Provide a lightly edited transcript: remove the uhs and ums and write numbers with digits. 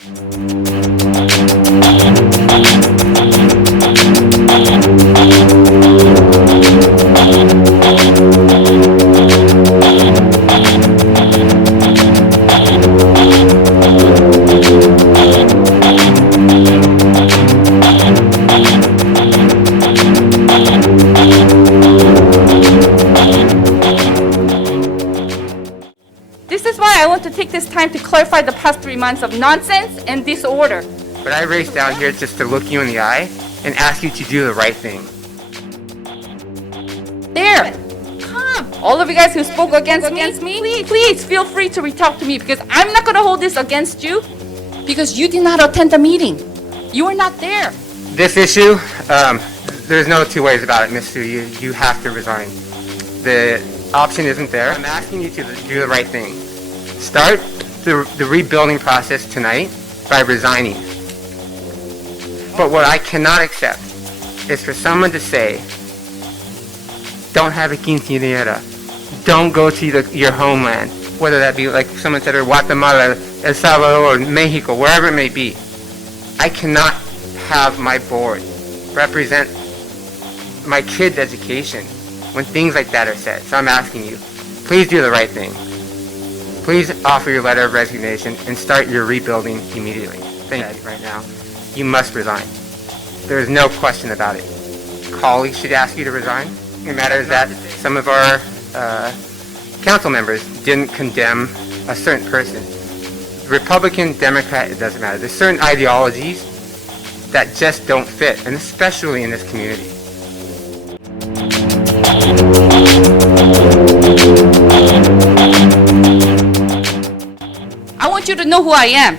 This is why I want to take this time to clarify the past 3 months of nonsense and disorder. But I raced down here just to look you in the eye and ask you to do the right thing. There! Come! All of you guys who spoke against me, please feel free to reach-out to me, because I'm not going to hold this against you because you did not attend the meeting. You were not there. This issue, there's no two ways about it, Ms. SOO YOO. You have to resign. The option isn't there. I'm asking you to do the right thing. Start the rebuilding process tonight by resigning. But what I cannot accept is for someone to say, don't have a quinceañera, don't go to your homeland, whether that be, like someone said, or Guatemala, El Salvador, or Mexico, wherever it may be. I cannot have my board represent my kids' education when things like that are said. So I'm asking you, please do the right thing. Please offer your letter of resignation and start your rebuilding immediately. Thank you. Right now, you must resign. There is no question about it. Colleagues should ask you to resign. It matters that some of our council members didn't condemn a certain person. Republican, Democrat, it doesn't matter. There's certain ideologies that just don't fit, and especially in this community. I want you to know who I am.